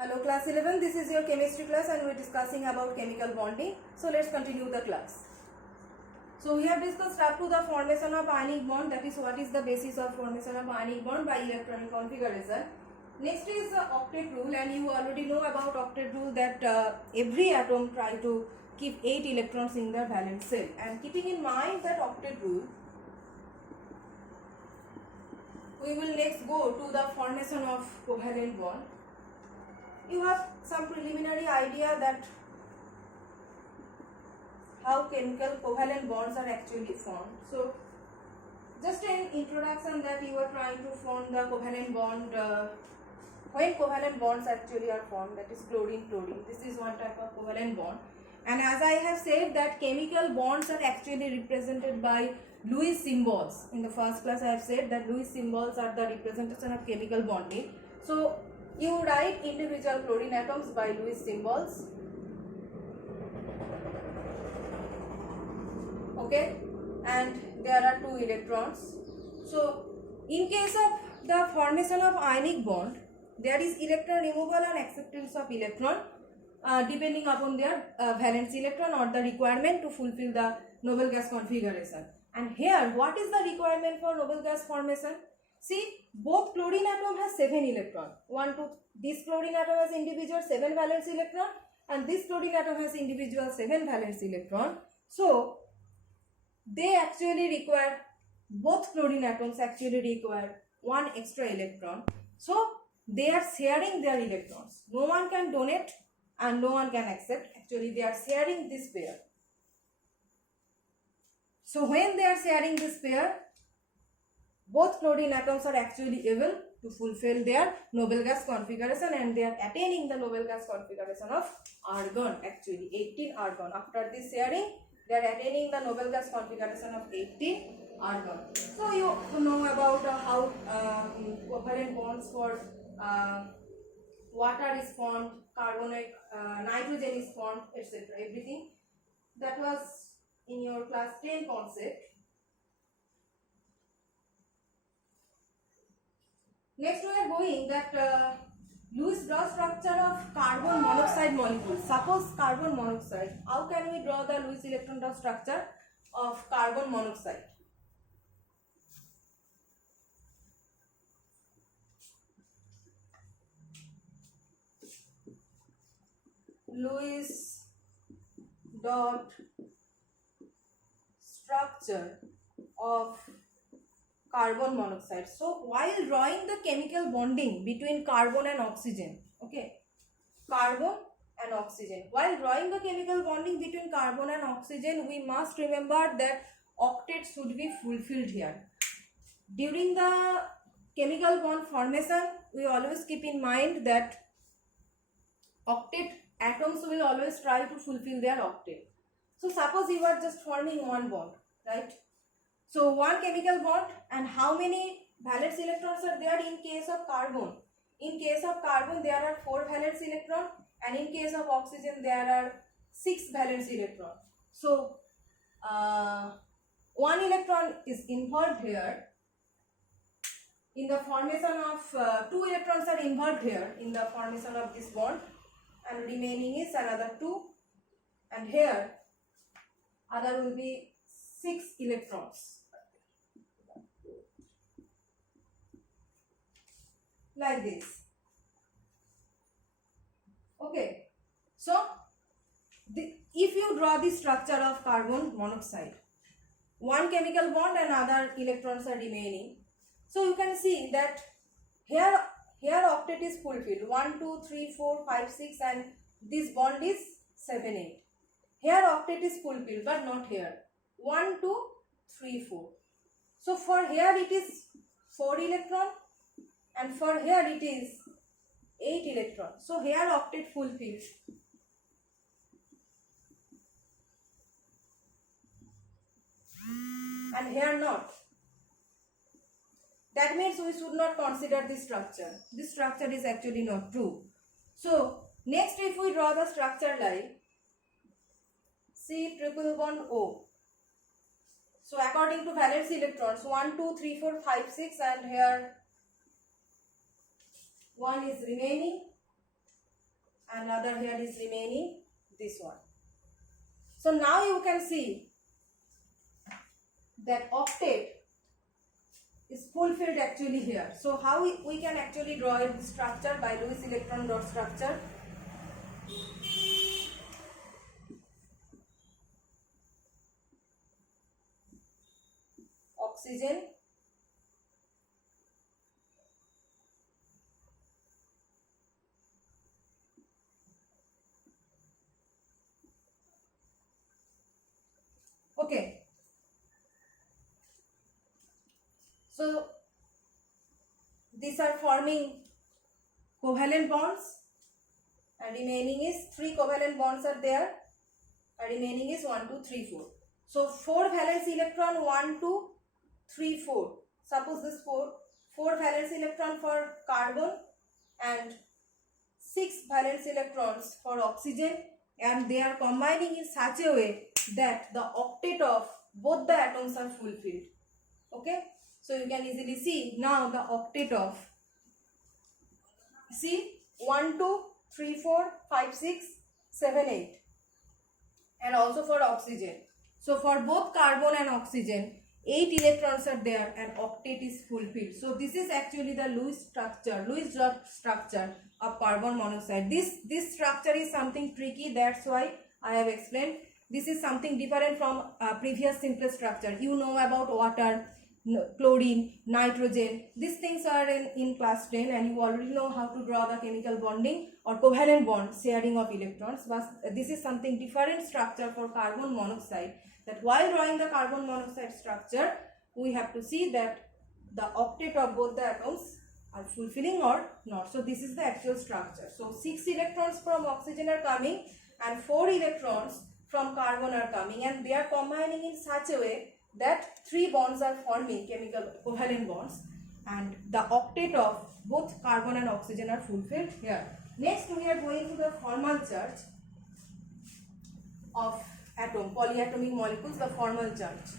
Hello class 11, this is your chemistry class and we are discussing about chemical bonding. So let's continue the class. So we have discussed up to the formation of ionic bond, that is what is the basis of formation of ionic bond by electronic configuration. Next is the octet rule, and you already know about octet rule that every atom try to keep 8 electrons in the valence shell, and keeping in mind that octet rule, we will next go to the formation of covalent bond. You have some preliminary idea that how chemical covalent bonds are actually formed. So just an introduction that you are trying to form the covalent bond when covalent bonds actually are formed, that is chlorine-chlorine. This is one type of covalent bond, and as I have said that chemical bonds are actually represented by Lewis symbols. In the first class I have said that Lewis symbols are the representation of chemical bonding. So you write individual chlorine atoms by Lewis symbols. Okay, and there are 2 electrons. So in case of the formation of ionic bond, there is electron removal and acceptance of electron depending upon their valence electron or the requirement to fulfill the noble gas configuration. And here, what is the requirement for noble gas formation? See, both chlorine atom has 7 electron. This chlorine atom has individual 7 valence electron, and this chlorine atom has individual 7 valence electron. So they actually require, both chlorine atoms actually require 1 extra electron. So they are sharing their electrons. No one can donate and no one can accept. Actually they are sharing this pair. So when they are sharing this pair, both chlorine atoms are actually able to fulfill their noble gas configuration, and they are attaining the noble gas configuration of argon, actually 18 argon. After this sharing, they are attaining the noble gas configuration of 18 argon. So you know about how covalent bonds for water is formed, carbonate, nitrogen is formed, etc. Everything that was in your class 10 concept. Next we are going that Lewis draw structure of carbon monoxide molecule. Suppose carbon monoxide. How can we draw the Lewis electron draw structure of carbon monoxide? Lewis dot structure of carbon monoxide. So while drawing the chemical bonding between carbon and oxygen, okay, carbon and oxygen, while drawing the chemical bonding between carbon and oxygen, we must remember that octet should be fulfilled here. During the chemical bond formation, we always keep in mind that octet atoms will always try to fulfill their octet. So suppose you are just forming one bond, right? So one chemical bond, and how many valence electrons are there in case of carbon? In case of carbon there are 4 valence electrons, and in case of oxygen there are 6 valence electrons. So 1 electron is involved here in the formation of 2 electrons are involved here in the formation of this bond, and remaining is another 2, and here other will be 6 electrons. Like this. Okay. So if you draw the structure of carbon monoxide, one chemical bond and other electrons are remaining. So you can see that here octet is fulfilled. 1, 2, 3, 4, 5, 6, and this bond is 7, 8. Here octet is fulfilled, but not here. 1, 2, 3, 4. So for here it is 4 electron, and for here it is 8 electrons. So here octet fulfilled. And here not. That means we should not consider this structure. This structure is actually not true. So next, if we draw the structure like C triple bond O. So according to valence electrons, 1, 2, 3, 4, 5, 6, and here 1 is remaining, another here is remaining this one. So now you can see that octet is fulfilled actually here. So how we can actually draw it structure by Lewis electron dot structure. Oxygen, okay. So these are forming covalent bonds, and remaining is 3 covalent bonds are there, and remaining is 1, 2, 3, 4. So 4 valence electron, 1, 2, 3, 4. Suppose this 4 valence electron for carbon and 6 valence electrons for oxygen, and they are combining in such a way that the octet of both the atoms are fulfilled. Okay, so you can easily see now the octet of, see, 1, 2, 3, 4, 5, 6, 7, 8, and also for oxygen. So for both carbon and oxygen, 8 electrons are there and octet is fulfilled. So this is actually the Lewis dot structure of carbon monoxide. This structure is something tricky, that's why I have explained. This is something different from previous simple structure. You know about water, chlorine, nitrogen. These things are in class 10, and you already know how to draw the chemical bonding or covalent bond sharing of electrons. But this is something different structure for carbon monoxide, that while drawing the carbon monoxide structure, we have to see that the octet of both the atoms are fulfilling or not. So this is the actual structure. So 6 electrons from oxygen are coming and 4 electrons from carbon are coming, and they are combining in such a way that 3 bonds are forming chemical covalent bonds, and the octet of both carbon and oxygen are fulfilled here. Next we are going to the formal charge of atom, polyatomic molecules, the formal charge.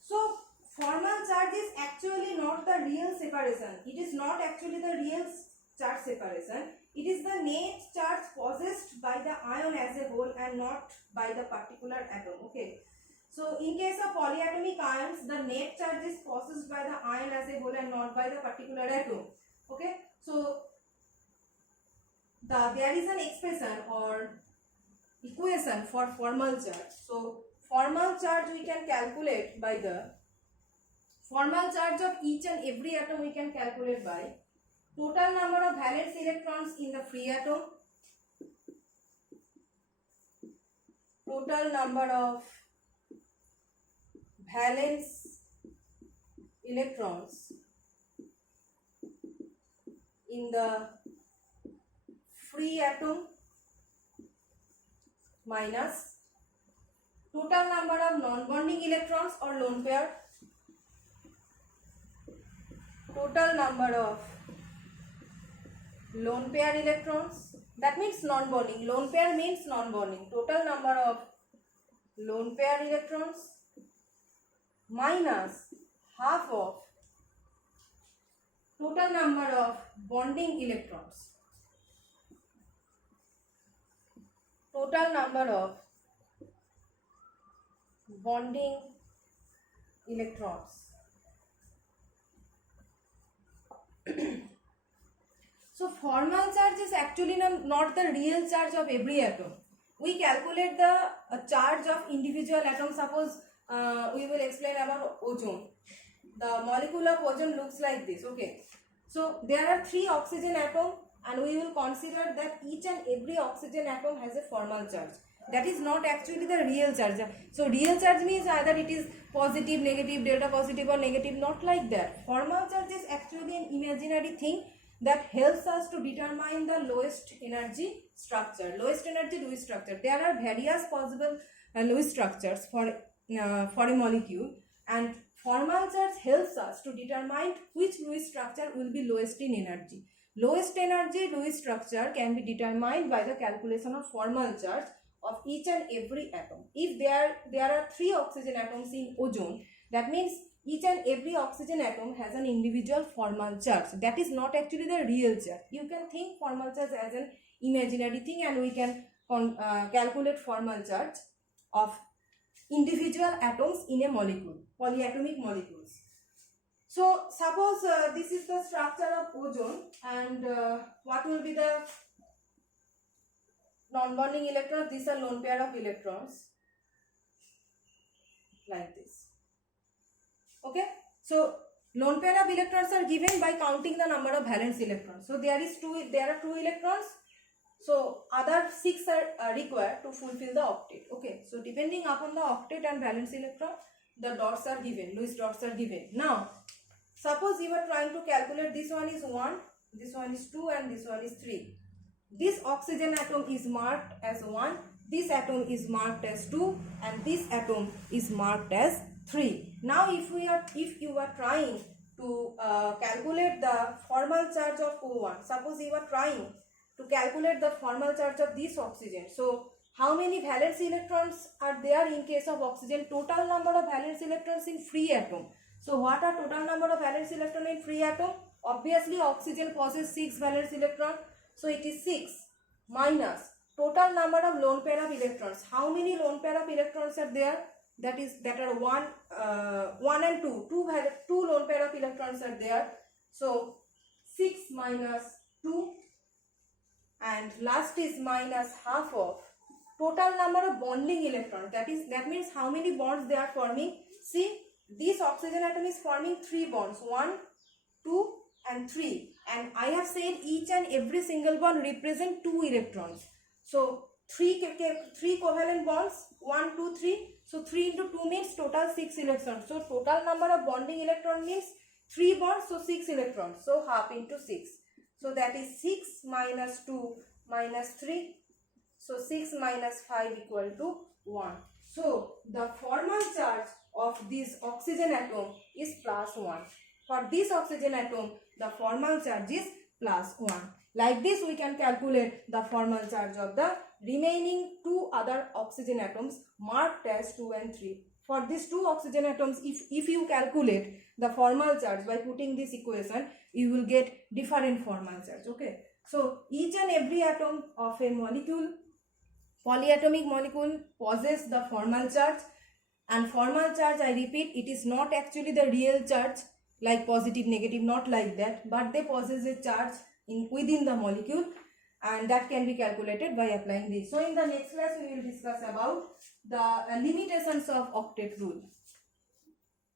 So formal charge is actually not the real separation. It is not actually the real charge separation. It is the net charge possessed by the ion as a whole and not by the particular atom. Okay. So in case of polyatomic ions, the net charge is possessed by the ion as a whole and not by the particular atom. Okay. So there is an expression or equation for formal charge. So formal charge we can calculate by the formal charge of each and every atom we can calculate by total number of valence electrons in the free atom, total number of valence electrons in the free atom minus total number of non-bonding electrons or lone pair, total number of lone pair electrons, that means non-bonding, lone pair means non-bonding, total number of lone pair electrons minus half of total number of bonding electrons, total number of bonding electrons. So formal charge is actually not the real charge of every atom. We calculate the charge of individual atoms. Suppose we will explain about ozone. The molecule of ozone looks like this. Okay. So there are 3 oxygen atoms, and we will consider that each and every oxygen atom has a formal charge. That is not actually the real charge. So real charge means either it is positive, negative, delta positive or negative, not like that. Formal charge is actually an imaginary thing that helps us to determine the lowest energy structure, lowest energy Lewis structure. There are various possible Lewis structures for a molecule, and formal charge helps us to determine which Lewis structure will be lowest in energy. Lowest energy Lewis structure can be determined by the calculation of formal charge of each and every atom. If there are 3 oxygen atoms in ozone, that means each and every oxygen atom has an individual formal charge. That is not actually the real charge. You can think formal charge as an imaginary thing, and we can calculate formal charge of individual atoms in a molecule, polyatomic molecules. So suppose this is the structure of ozone, and what will be the non-bonding electrons? These are lone pair of electrons, like this. Okay, so lone pair of electrons are given by counting the number of valence electrons. So there are 2 electrons, so other 6 are required to fulfill the octet. Okay, so depending upon the octet and valence electron, the dots are given, Lewis dots are given. Now suppose you are trying to calculate, this one is 1, this one is 2, and this one is 3. This oxygen atom is marked as 1, this atom is marked as 2, and this atom is marked as 3. Now if you are trying to calculate the formal charge of O1, suppose you are trying to calculate the formal charge of this oxygen. So how many valence electrons are there in case of oxygen? Total number of valence electrons in free atom. So what are total number of valence electron in free atom? Obviously oxygen possesses 6 valence electron, so it is 6 minus total number of lone pair of electrons. How many lone pair of electrons are there? That are 1 and 2. Two lone pair of electrons are there. So 6 minus 2, and last is minus half of total number of bonding electrons. That means how many bonds they are forming. See, this oxygen atom is forming 3 bonds, 1, 2 and 3, and I have said each and every single bond represent 2 electrons. So 3 covalent bonds, 1, 2, 3. So 3 into 2 means total 6 electrons. So total number of bonding electron means 3 bonds, so 6 electrons. So half into 6. So that is 6 minus 2 minus 3. So 6 minus 5 equal to 1. So the formal charge of this oxygen atom is plus 1. For this oxygen atom, the formal charge is plus 1. Like this we can calculate the formal charge of the remaining 2 other oxygen atoms marked as 2 and 3. For these 2 oxygen atoms, if you calculate the formal charge by putting this equation, you will get different formal charge. Okay, so each and every atom of a molecule, polyatomic molecule, possesses the formal charge, and formal charge, I repeat, it is not actually the real charge like positive, negative, not like that, but they possess a charge within the molecule, and that can be calculated by applying this. So in the next class we will discuss about the limitations of octet rule.